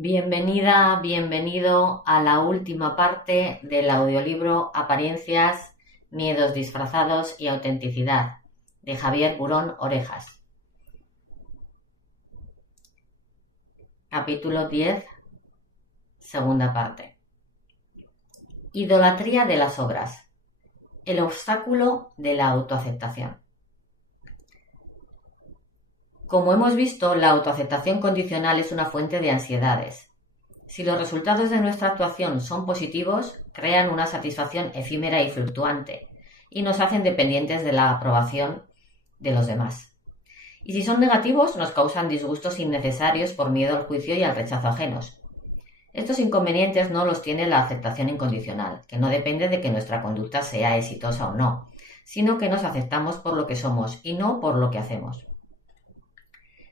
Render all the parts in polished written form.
Bienvenida, bienvenido a la última parte del audiolibro Apariencias, Miedos disfrazados y Autenticidad, de Javier Burón Orejas. Capítulo 10, segunda parte. Idolatría de las obras. El obstáculo de la autoaceptación. Como hemos visto, la autoaceptación condicional es una fuente de ansiedades. Si los resultados de nuestra actuación son positivos, crean una satisfacción efímera y fluctuante, y nos hacen dependientes de la aprobación de los demás. Y si son negativos, nos causan disgustos innecesarios por miedo al juicio y al rechazo ajenos. Estos inconvenientes no los tiene la aceptación incondicional, que no depende de que nuestra conducta sea exitosa o no, sino que nos aceptamos por lo que somos y no por lo que hacemos.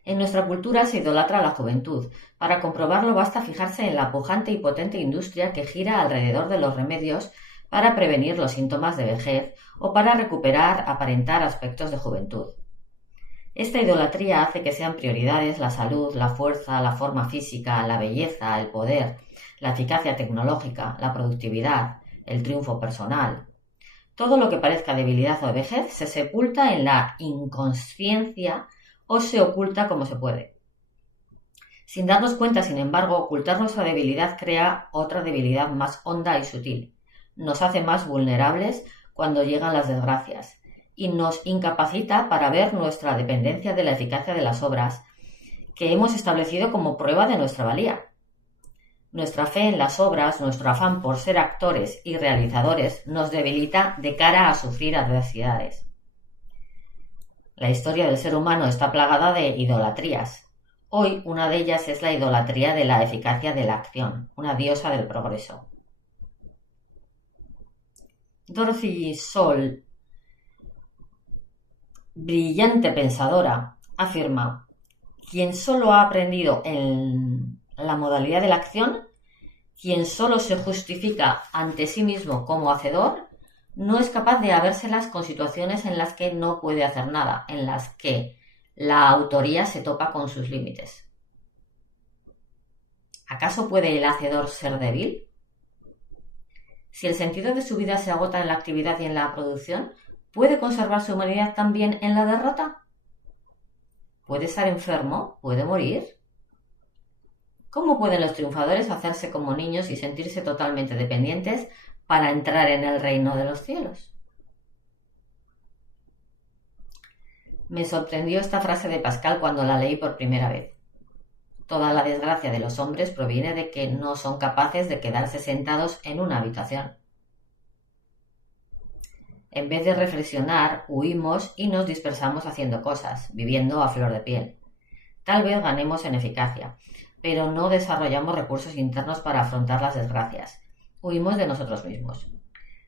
En nuestra cultura se idolatra a la juventud. Para comprobarlo basta fijarse en la pujante y potente industria que gira alrededor de los remedios para prevenir los síntomas de vejez o para aparentar aspectos de juventud. Esta idolatría hace que sean prioridades la salud, la fuerza, la forma física, la belleza, el poder, la eficacia tecnológica, la productividad, el triunfo personal. Todo lo que parezca debilidad o vejez se sepulta en la inconsciencia o se oculta como se puede. Sin darnos cuenta, sin embargo, ocultar nuestra debilidad crea otra debilidad más honda y sutil. Nos hace más vulnerables cuando llegan las desgracias y nos incapacita para ver nuestra dependencia de la eficacia de las obras que hemos establecido como prueba de nuestra valía. Nuestra fe en las obras, nuestro afán por ser actores y realizadores nos debilita de cara a sufrir adversidades. La historia del ser humano está plagada de idolatrías. Hoy una de ellas es la idolatría de la eficacia de la acción, una diosa del progreso. Dorothy Sol, brillante pensadora, afirma: quien solo ha aprendido en la modalidad de la acción, quien solo se justifica ante sí mismo como hacedor, no es capaz de habérselas con situaciones en las que no puede hacer nada, en las que la autoría se topa con sus límites. ¿Acaso puede el hacedor ser débil? Si el sentido de su vida se agota en la actividad y en la producción, ¿puede conservar su humanidad también en la derrota? ¿Puede estar enfermo? ¿Puede morir? ¿Cómo pueden los triunfadores hacerse como niños y sentirse totalmente dependientes para entrar en el reino de los cielos? Me sorprendió esta frase de Pascal cuando la leí por primera vez. Toda la desgracia de los hombres proviene de que no son capaces de quedarse sentados en una habitación. En vez de reflexionar, huimos y nos dispersamos haciendo cosas, viviendo a flor de piel. Tal vez ganemos en eficacia, pero no desarrollamos recursos internos para afrontar las desgracias. Huimos de nosotros mismos.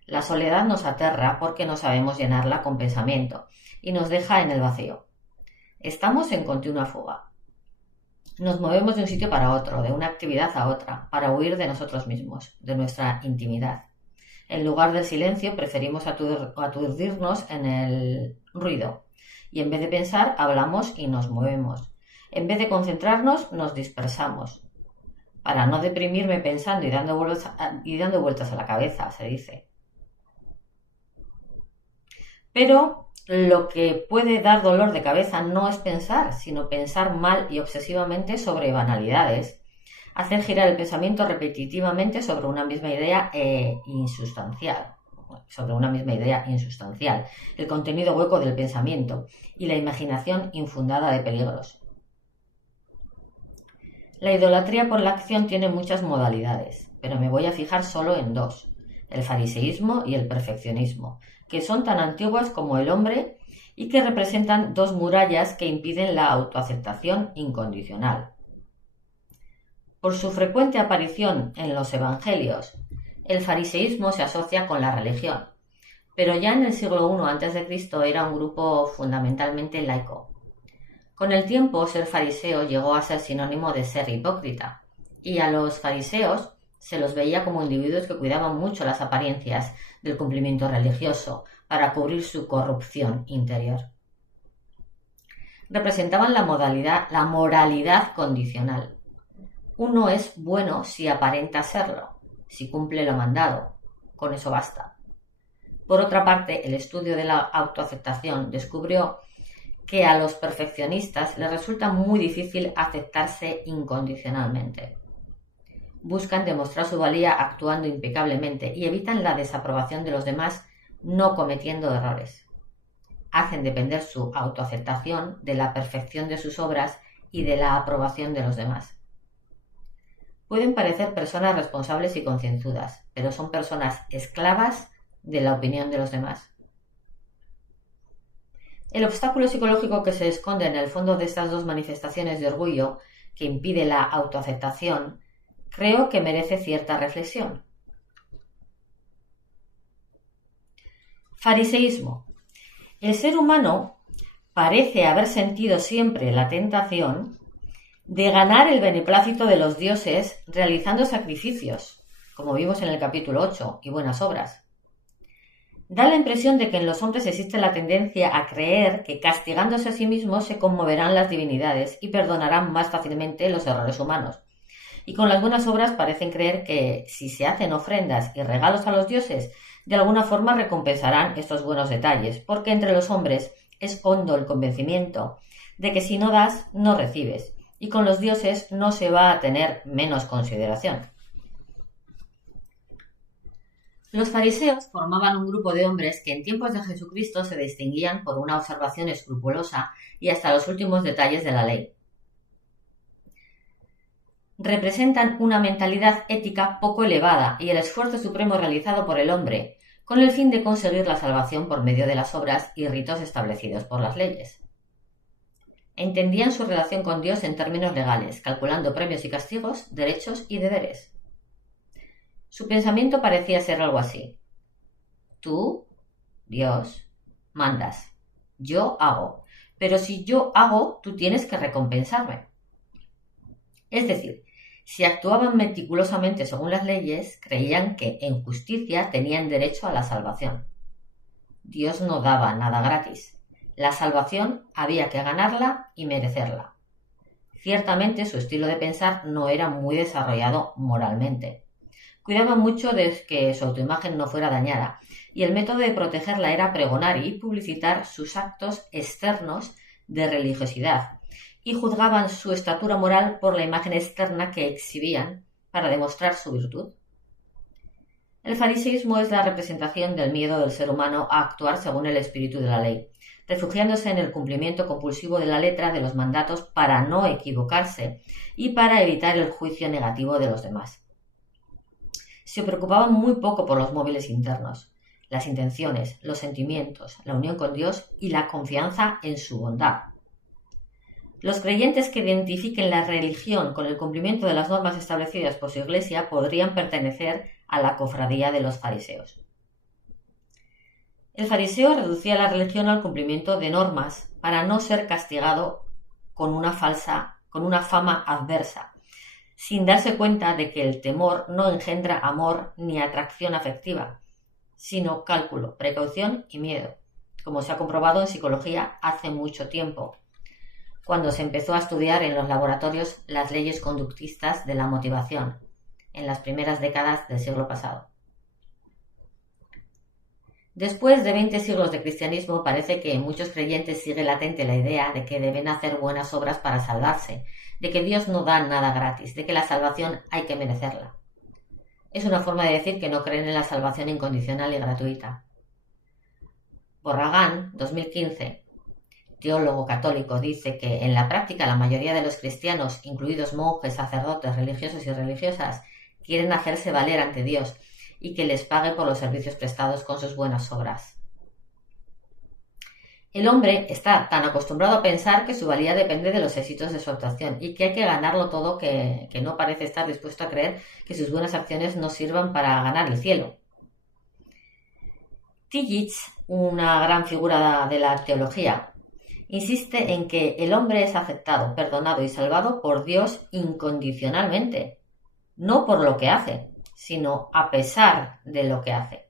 La soledad nos aterra porque no sabemos llenarla con pensamiento y nos deja en el vacío. Estamos en continua fuga. Nos movemos de un sitio para otro, de una actividad a otra, para huir de nosotros mismos, de nuestra intimidad. En lugar del silencio, preferimos aturdirnos en el ruido. Y en vez de pensar, hablamos y nos movemos. En vez de concentrarnos, nos dispersamos. Para no deprimirme pensando y dando vueltas a la cabeza, se dice. Pero lo que puede dar dolor de cabeza no es pensar, sino pensar mal y obsesivamente sobre banalidades. Hacer girar el pensamiento repetitivamente sobre una misma idea insustancial. El contenido hueco del pensamiento y la imaginación infundada de peligros. La idolatría por la acción tiene muchas modalidades, pero me voy a fijar solo en dos: el fariseísmo y el perfeccionismo, que son tan antiguas como el hombre y que representan dos murallas que impiden la autoaceptación incondicional. Por su frecuente aparición en los evangelios, el fariseísmo se asocia con la religión, pero ya en el siglo I a.C. era un grupo fundamentalmente laico. Con el tiempo, ser fariseo llegó a ser sinónimo de ser hipócrita, y a los fariseos se los veía como individuos que cuidaban mucho las apariencias del cumplimiento religioso para cubrir su corrupción interior. Representaban la moralidad condicional. Uno es bueno si aparenta serlo, si cumple lo mandado. Con eso basta. Por otra parte, el estudio de la autoaceptación descubrió que a los perfeccionistas les resulta muy difícil aceptarse incondicionalmente. Buscan demostrar su valía actuando impecablemente y evitan la desaprobación de los demás no cometiendo errores. Hacen depender su autoaceptación de la perfección de sus obras y de la aprobación de los demás. Pueden parecer personas responsables y concienzudas, pero son personas esclavas de la opinión de los demás. El obstáculo psicológico que se esconde en el fondo de estas dos manifestaciones de orgullo, que impide la autoaceptación, creo que merece cierta reflexión. Fariseísmo. El ser humano parece haber sentido siempre la tentación de ganar el beneplácito de los dioses realizando sacrificios, como vimos en el capítulo 8, y buenas obras. Da la impresión de que en los hombres existe la tendencia a creer que castigándose a sí mismos se conmoverán las divinidades y perdonarán más fácilmente los errores humanos. Y con las buenas obras parecen creer que si se hacen ofrendas y regalos a los dioses, de alguna forma recompensarán estos buenos detalles, porque entre los hombres es hondo el convencimiento de que si no das, no recibes, y con los dioses no se va a tener menos consideración. Los fariseos formaban un grupo de hombres que en tiempos de Jesucristo se distinguían por una observación escrupulosa y hasta los últimos detalles de la ley. Representan una mentalidad ética poco elevada y el esfuerzo supremo realizado por el hombre con el fin de conseguir la salvación por medio de las obras y ritos establecidos por las leyes. Entendían su relación con Dios en términos legales, calculando premios y castigos, derechos y deberes. Su pensamiento parecía ser algo así. Tú, Dios, mandas. Yo hago. Pero si yo hago, tú tienes que recompensarme. Es decir, si actuaban meticulosamente según las leyes, creían que en justicia tenían derecho a la salvación. Dios no daba nada gratis. La salvación había que ganarla y merecerla. Ciertamente su estilo de pensar no era muy desarrollado moralmente. Cuidaba mucho de que su autoimagen no fuera dañada, y el método de protegerla era pregonar y publicitar sus actos externos de religiosidad, y juzgaban su estatura moral por la imagen externa que exhibían para demostrar su virtud. El fariseísmo es la representación del miedo del ser humano a actuar según el espíritu de la ley, refugiándose en el cumplimiento compulsivo de la letra de los mandatos para no equivocarse y para evitar el juicio negativo de los demás. Se preocupaban muy poco por los móviles internos, las intenciones, los sentimientos, la unión con Dios y la confianza en su bondad. Los creyentes que identifiquen la religión con el cumplimiento de las normas establecidas por su Iglesia podrían pertenecer a la cofradía de los fariseos. El fariseo reducía la religión al cumplimiento de normas para no ser castigado con una fama adversa, sin darse cuenta de que el temor no engendra amor ni atracción afectiva, sino cálculo, precaución y miedo, como se ha comprobado en psicología hace mucho tiempo, cuando se empezó a estudiar en los laboratorios las leyes conductistas de la motivación, en las primeras décadas del siglo pasado. Después de 20 siglos de cristianismo, parece que en muchos creyentes sigue latente la idea de que deben hacer buenas obras para salvarse, de que Dios no da nada gratis, de que la salvación hay que merecerla. Es una forma de decir que no creen en la salvación incondicional y gratuita. Borragán, 2015, teólogo católico, dice que en la práctica la mayoría de los cristianos, incluidos monjes, sacerdotes, religiosos y religiosas, quieren hacerse valer ante Dios y que les pague por los servicios prestados con sus buenas obras. El hombre está tan acostumbrado a pensar que su valía depende de los éxitos de su actuación y que hay que ganarlo todo que no parece estar dispuesto a creer que sus buenas acciones no sirvan para ganar el cielo. Tillich, una gran figura de la teología, insiste en que el hombre es aceptado, perdonado y salvado por Dios incondicionalmente, no por lo que hace, sino a pesar de lo que hace.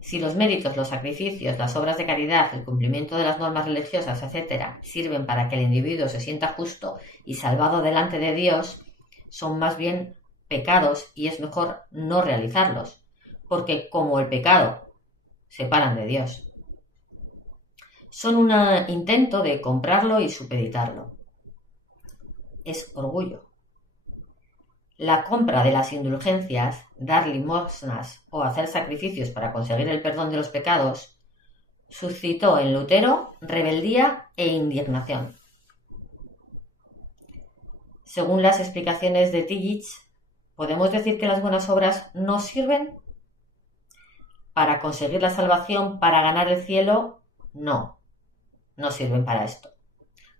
Si los méritos, los sacrificios, las obras de caridad, el cumplimiento de las normas religiosas, etc., sirven para que el individuo se sienta justo y salvado delante de Dios, son más bien pecados y es mejor no realizarlos, porque como el pecado separan de Dios, son un intento de comprarlo y supeditarlo. Es orgullo. La compra de las indulgencias, dar limosnas o hacer sacrificios para conseguir el perdón de los pecados suscitó en Lutero rebeldía e indignación. Según las explicaciones de Tillich, ¿podemos decir que las buenas obras no sirven para conseguir la salvación, para ganar el cielo? No, no sirven para esto.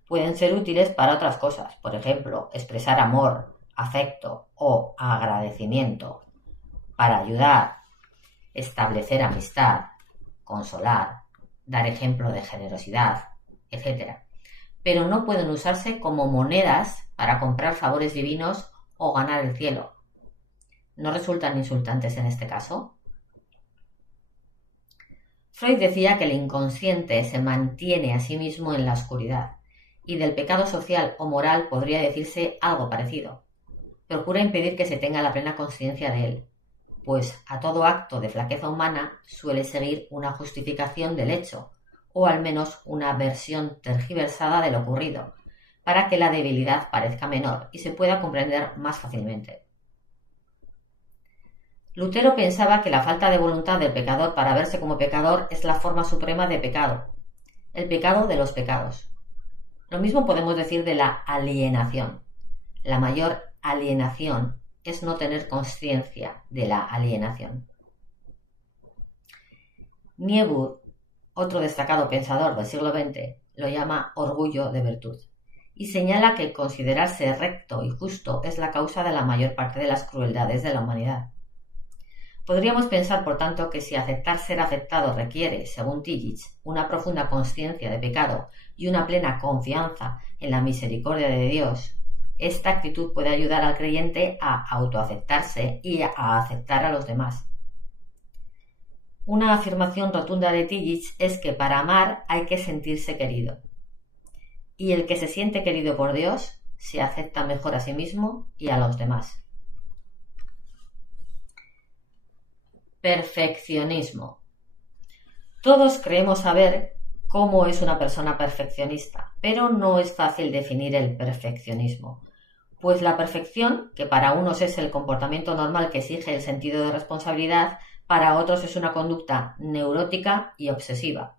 Pueden ser útiles para otras cosas, por ejemplo, expresar amor, afecto o agradecimiento, para ayudar, establecer amistad, consolar, dar ejemplo de generosidad, etc. Pero no pueden usarse como monedas para comprar favores divinos o ganar el cielo. ¿No resultan insultantes en este caso? Freud decía que el inconsciente se mantiene a sí mismo en la oscuridad, y del pecado social o moral podría decirse algo parecido. Procura impedir que se tenga la plena conciencia de él, pues a todo acto de flaqueza humana suele seguir una justificación del hecho, o al menos una versión tergiversada de lo ocurrido, para que la debilidad parezca menor y se pueda comprender más fácilmente. Lutero pensaba que la falta de voluntad del pecador para verse como pecador es la forma suprema de pecado, el pecado de los pecados. Lo mismo podemos decir de la alienación. La mayor alienación es no tener conciencia de la alienación. Niebuhr, otro destacado pensador del siglo XX, lo llama orgullo de virtud y señala que considerarse recto y justo es la causa de la mayor parte de las crueldades de la humanidad. Podríamos pensar, por tanto, que si aceptar ser aceptado requiere, según Tillich, una profunda conciencia de pecado y una plena confianza en la misericordia de Dios, esta actitud puede ayudar al creyente a autoaceptarse y a aceptar a los demás. Una afirmación rotunda de Tillich es que para amar hay que sentirse querido. Y el que se siente querido por Dios se acepta mejor a sí mismo y a los demás. Perfeccionismo. Todos creemos saber cómo es una persona perfeccionista, pero no es fácil definir el perfeccionismo, pues la perfección, que para unos es el comportamiento normal que exige el sentido de responsabilidad, para otros es una conducta neurótica y obsesiva.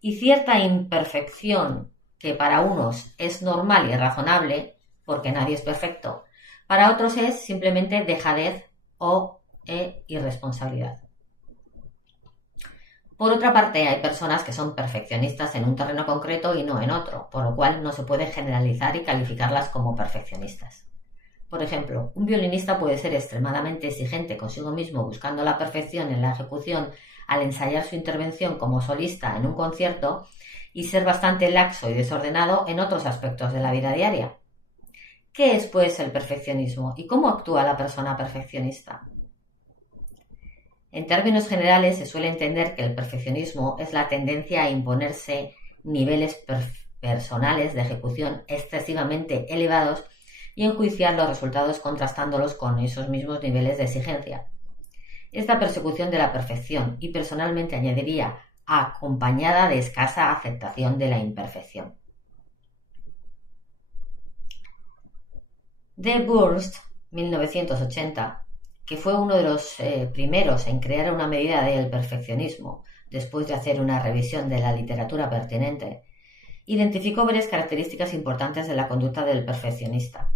Y cierta imperfección, que para unos es normal y razonable, porque nadie es perfecto, para otros es simplemente dejadez o irresponsabilidad. Por otra parte, hay personas que son perfeccionistas en un terreno concreto y no en otro, por lo cual no se puede generalizar y calificarlas como perfeccionistas. Por ejemplo, un violinista puede ser extremadamente exigente consigo mismo buscando la perfección en la ejecución al ensayar su intervención como solista en un concierto y ser bastante laxo y desordenado en otros aspectos de la vida diaria. ¿Qué es, pues, el perfeccionismo y cómo actúa la persona perfeccionista? En términos generales, se suele entender que el perfeccionismo es la tendencia a imponerse niveles personales de ejecución excesivamente elevados y enjuiciar los resultados contrastándolos con esos mismos niveles de exigencia. Esta persecución de la perfección, y personalmente añadiría acompañada de escasa aceptación de la imperfección. De Burst, 1980, que fue uno de los primeros en crear una medida del perfeccionismo, después de hacer una revisión de la literatura pertinente, identificó varias características importantes de la conducta del perfeccionista.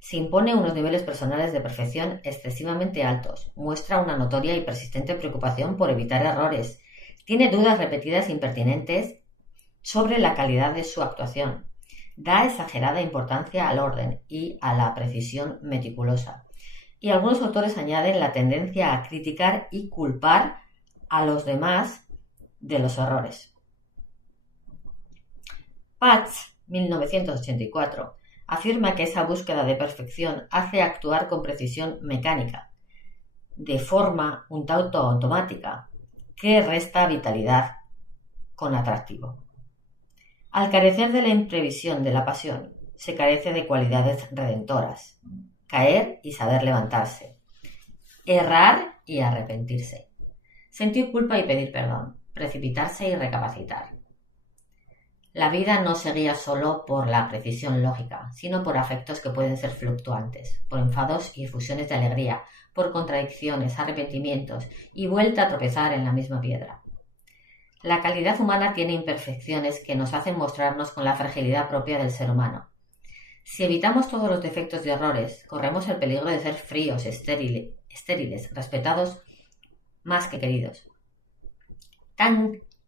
Se impone unos niveles personales de perfección excesivamente altos, muestra una notoria y persistente preocupación por evitar errores, tiene dudas repetidas e impertinentes sobre la calidad de su actuación, da exagerada importancia al orden y a la precisión meticulosa. Y algunos autores añaden la tendencia a criticar y culpar a los demás de los errores. Patz, 1984, afirma que esa búsqueda de perfección hace actuar con precisión mecánica, de forma un tanto automática, que resta vitalidad con atractivo. Al carecer de la imprevisión de la pasión, se carece de cualidades redentoras. Caer y saber levantarse. Errar y arrepentirse. Sentir culpa y pedir perdón. Precipitarse y recapacitar. La vida no se guía solo por la precisión lógica, sino por afectos que pueden ser fluctuantes, por enfados y efusiones de alegría, por contradicciones, arrepentimientos y vuelta a tropezar en la misma piedra. La calidad humana tiene imperfecciones que nos hacen mostrarnos con la fragilidad propia del ser humano. Si evitamos todos los defectos y errores, corremos el peligro de ser fríos, estériles, respetados más que queridos.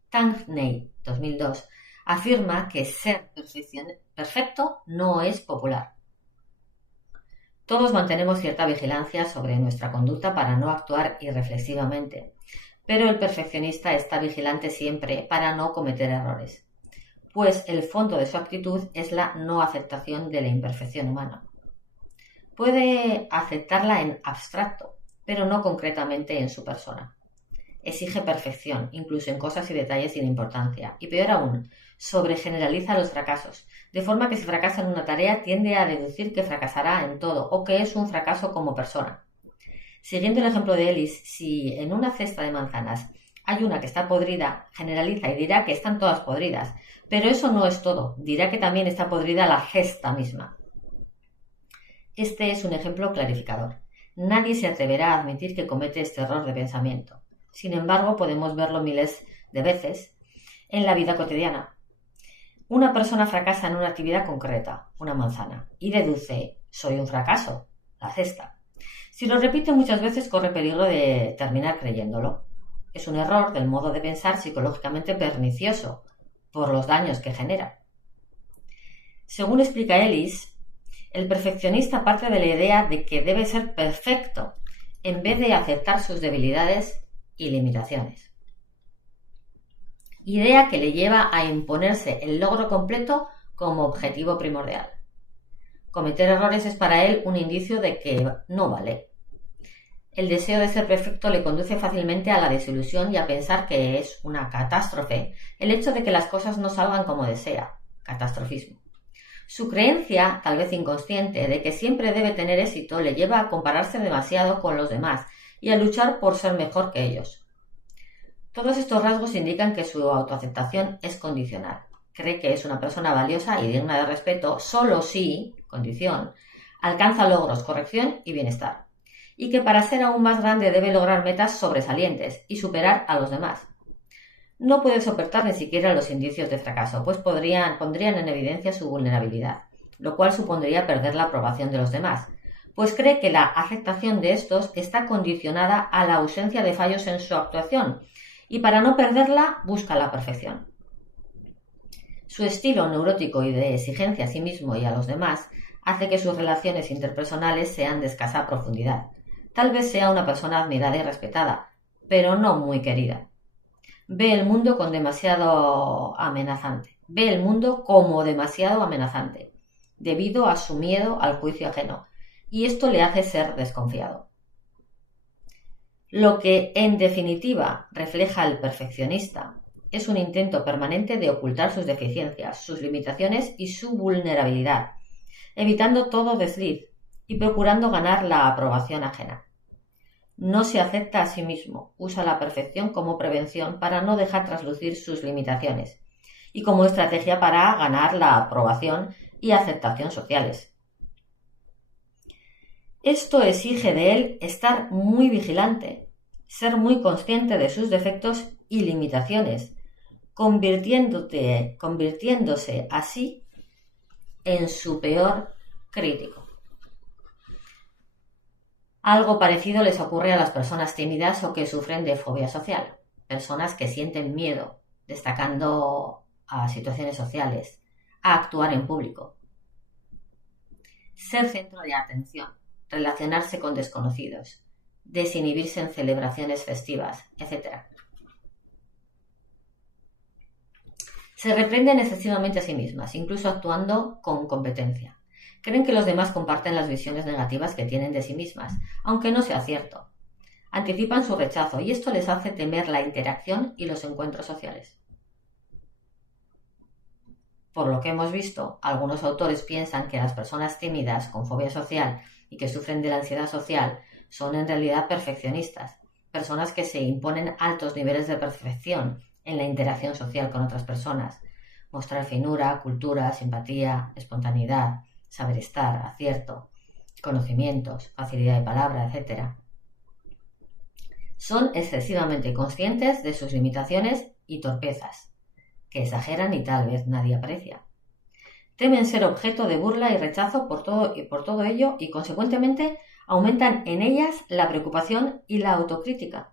Tangney, 2002, afirma que ser perfecto no es popular. Todos mantenemos cierta vigilancia sobre nuestra conducta para no actuar irreflexivamente, pero el perfeccionista está vigilante siempre para no cometer errores, pues el fondo de su actitud es la no aceptación de la imperfección humana. Puede aceptarla en abstracto, pero no concretamente en su persona. Exige perfección, incluso en cosas y detalles sin importancia, y peor aún, sobregeneraliza los fracasos, de forma que si fracasa en una tarea tiende a deducir que fracasará en todo o que es un fracaso como persona. Siguiendo el ejemplo de Ellis, si en una cesta de manzanas hay una que está podrida, generaliza y dirá que están todas podridas, pero eso no es todo, dirá que también está podrida la cesta misma. Este es un ejemplo clarificador. Nadie se atreverá a admitir que comete este error de pensamiento. Sin embargo, podemos verlo miles de veces en la vida cotidiana. Una persona fracasa en una actividad concreta, una manzana, y deduce, soy un fracaso, la cesta. Si lo repite muchas veces, corre peligro de terminar creyéndolo. Es un error del modo de pensar psicológicamente pernicioso, por los daños que genera. Según explica Ellis, el perfeccionista parte de la idea de que debe ser perfecto, en vez de aceptar sus debilidades y limitaciones. Idea que le lleva a imponerse el logro completo como objetivo primordial. Cometer errores es para él un indicio de que no vale. El deseo de ser perfecto le conduce fácilmente a la desilusión y a pensar que es una catástrofe el hecho de que las cosas no salgan como desea, catastrofismo. Su creencia, tal vez inconsciente, de que siempre debe tener éxito le lleva a compararse demasiado con los demás y a luchar por ser mejor que ellos. Todos estos rasgos indican que su autoaceptación es condicional. Cree que es una persona valiosa y digna de respeto solo si, condición, alcanza logros, corrección y bienestar. Y que para ser aún más grande debe lograr metas sobresalientes y superar a los demás. No puede soportar ni siquiera los indicios de fracaso, pues pondrían en evidencia su vulnerabilidad, lo cual supondría perder la aprobación de los demás, pues cree que la aceptación de estos está condicionada a la ausencia de fallos en su actuación, y para no perderla busca la perfección. Su estilo neurótico y de exigencia a sí mismo y a los demás hace que sus relaciones interpersonales sean de escasa profundidad. Tal vez sea una persona admirada y respetada, pero no muy querida. Ve el mundo como demasiado amenazante, debido a su miedo al juicio ajeno, y esto le hace ser desconfiado. Lo que, en definitiva, refleja el perfeccionista es un intento permanente de ocultar sus deficiencias, sus limitaciones y su vulnerabilidad, evitando todo desliz y procurando ganar la aprobación ajena. No se acepta a sí mismo, usa la perfección como prevención para no dejar traslucir sus limitaciones y como estrategia para ganar la aprobación y aceptación sociales. Esto exige de él estar muy vigilante, ser muy consciente de sus defectos y limitaciones, convirtiéndose así en su peor crítico. Algo parecido les ocurre a las personas tímidas o que sufren de fobia social, personas que sienten miedo, destacando a situaciones sociales, a actuar en público. Ser centro de atención, relacionarse con desconocidos, desinhibirse en celebraciones festivas, etc. Se reprenden excesivamente a sí mismas, incluso actuando con competencia. Creen que los demás comparten las visiones negativas que tienen de sí mismas, aunque no sea cierto. Anticipan su rechazo y esto les hace temer la interacción y los encuentros sociales. Por lo que hemos visto, algunos autores piensan que las personas tímidas con fobia social y que sufren de la ansiedad social son en realidad perfeccionistas, personas que se imponen altos niveles de perfección en la interacción social con otras personas. Mostrar finura, cultura, simpatía, espontaneidad, saber estar, acierto, conocimientos, facilidad de palabra, etc. Son excesivamente conscientes de sus limitaciones y torpezas, que exageran y tal vez nadie aprecia. Temen ser objeto de burla y rechazo por todo ello y, consecuentemente, aumentan en ellas la preocupación y la autocrítica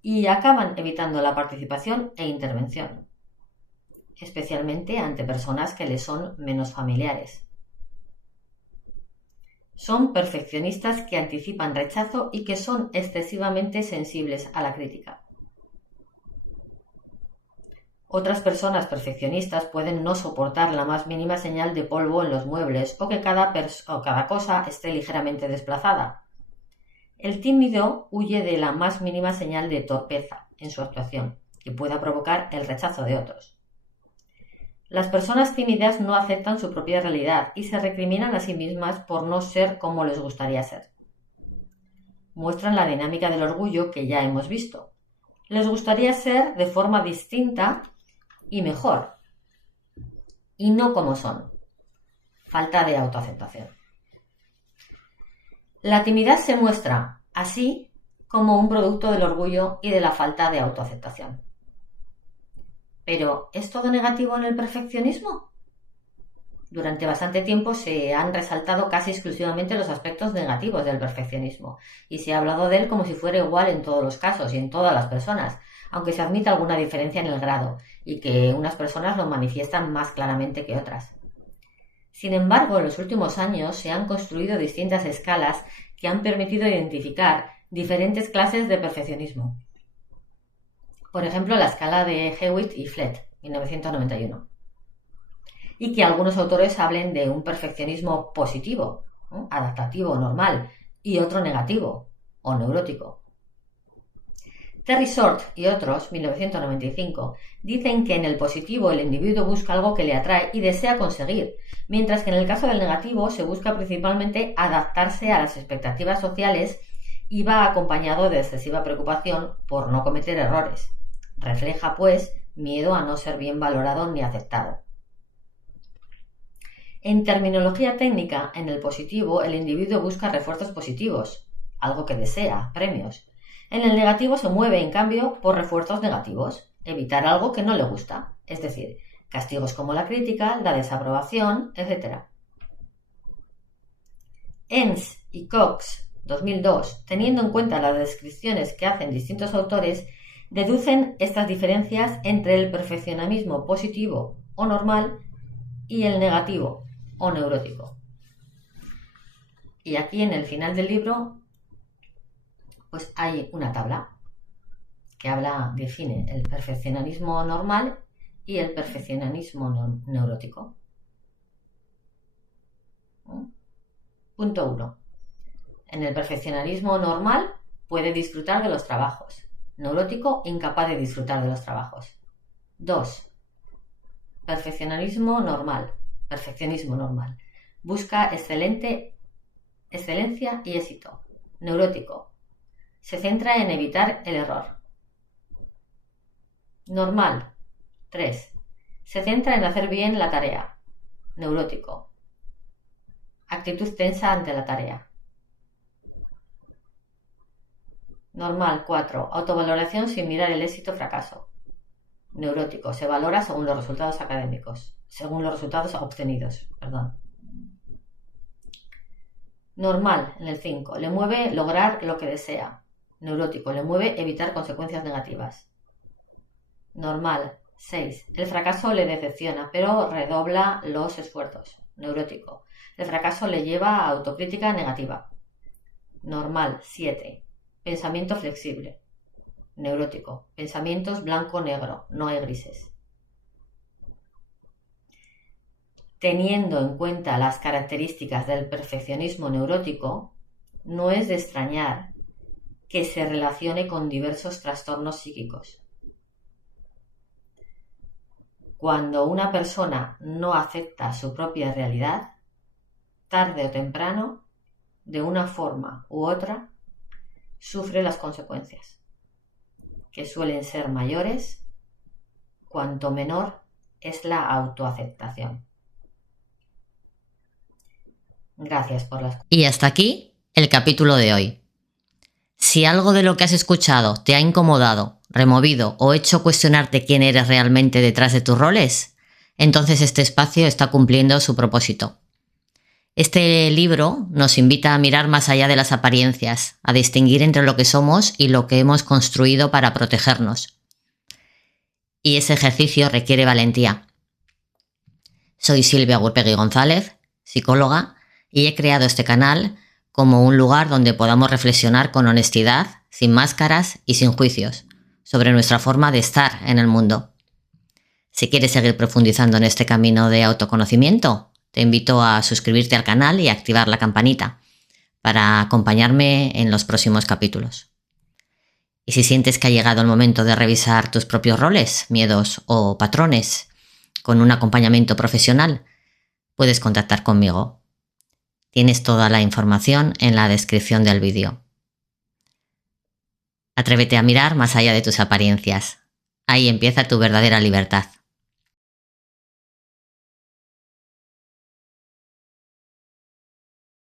y acaban evitando la participación e intervención, especialmente ante personas que les son menos familiares. Son perfeccionistas que anticipan rechazo y que son excesivamente sensibles a la crítica. Otras personas perfeccionistas pueden no soportar la más mínima señal de polvo en los muebles o que cada cosa esté ligeramente desplazada. El tímido huye de la más mínima señal de torpeza en su actuación, que pueda provocar el rechazo de otros. Las personas tímidas no aceptan su propia realidad y se recriminan a sí mismas por no ser como les gustaría ser. Muestran la dinámica del orgullo que ya hemos visto. Les gustaría ser de forma distinta y mejor, y no como son. Falta de autoaceptación. La timidez se muestra así como un producto del orgullo y de la falta de autoaceptación. ¿Pero es todo negativo en el perfeccionismo? Durante bastante tiempo se han resaltado casi exclusivamente los aspectos negativos del perfeccionismo y se ha hablado de él como si fuera igual en todos los casos y en todas las personas, aunque se admite alguna diferencia en el grado y que unas personas lo manifiestan más claramente que otras. Sin embargo, en los últimos años se han construido distintas escalas que han permitido identificar diferentes clases de perfeccionismo. Por ejemplo, la escala de Hewitt y Flett, 1991. Y que algunos autores hablen de un perfeccionismo positivo, ¿no?, adaptativo, normal, y otro negativo o neurótico. Terry Short y otros, 1995, dicen que en el positivo el individuo busca algo que le atrae y desea conseguir, mientras que en el caso del negativo se busca principalmente adaptarse a las expectativas sociales y va acompañado de excesiva preocupación por no cometer errores. Refleja, pues, miedo a no ser bien valorado ni aceptado. En terminología técnica, en el positivo, el individuo busca refuerzos positivos, algo que desea, premios. En el negativo se mueve, en cambio, por refuerzos negativos, evitar algo que no le gusta, es decir, castigos como la crítica, la desaprobación, etc. Enns y Cox, 2002, teniendo en cuenta las descripciones que hacen distintos autores, deducen estas diferencias entre el perfeccionismo positivo o normal y el negativo o neurótico. Y aquí en el final del libro pues hay una tabla que define el perfeccionismo normal y el perfeccionismo neurótico. Punto 1. En el perfeccionismo normal puede disfrutar de los trabajos. Neurótico, incapaz de disfrutar de los trabajos. 2. Perfeccionismo normal. Busca excelencia y éxito. Neurótico. Se centra en evitar el error. Normal. 3. Se centra en hacer bien la tarea. Neurótico. Actitud tensa ante la tarea. Normal. 4. Autovaloración sin mirar el éxito o fracaso. Neurótico. Se valora según los resultados obtenidos. Normal, en el 5. Le mueve lograr lo que desea. Neurótico. Le mueve evitar consecuencias negativas. Normal. 6. El fracaso le decepciona, pero redobla los esfuerzos. Neurótico. El fracaso le lleva a autocrítica negativa. Normal. 7. Pensamiento flexible. Neurótico. Pensamientos blanco-negro, no hay grises. Teniendo en cuenta las características del perfeccionismo neurótico, no es de extrañar que se relacione con diversos trastornos psíquicos. Cuando una persona no acepta su propia realidad, tarde o temprano, de una forma u otra, sufre las consecuencias, que suelen ser mayores cuanto menor es la autoaceptación. Gracias por la escucha. Y hasta aquí el capítulo de hoy. Si algo de lo que has escuchado te ha incomodado, removido o hecho cuestionarte quién eres realmente detrás de tus roles, entonces este espacio está cumpliendo su propósito. Este libro nos invita a mirar más allá de las apariencias, a distinguir entre lo que somos y lo que hemos construido para protegernos. Y ese ejercicio requiere valentía. Soy Silvia Gurpegui González, psicóloga, y he creado este canal como un lugar donde podamos reflexionar con honestidad, sin máscaras y sin juicios, sobre nuestra forma de estar en el mundo. Si quieres seguir profundizando en este camino de autoconocimiento, te invito a suscribirte al canal y a activar la campanita para acompañarme en los próximos capítulos. Y si sientes que ha llegado el momento de revisar tus propios roles, miedos o patrones con un acompañamiento profesional, puedes contactar conmigo. Tienes toda la información en la descripción del vídeo. Atrévete a mirar más allá de tus apariencias. Ahí empieza tu verdadera libertad.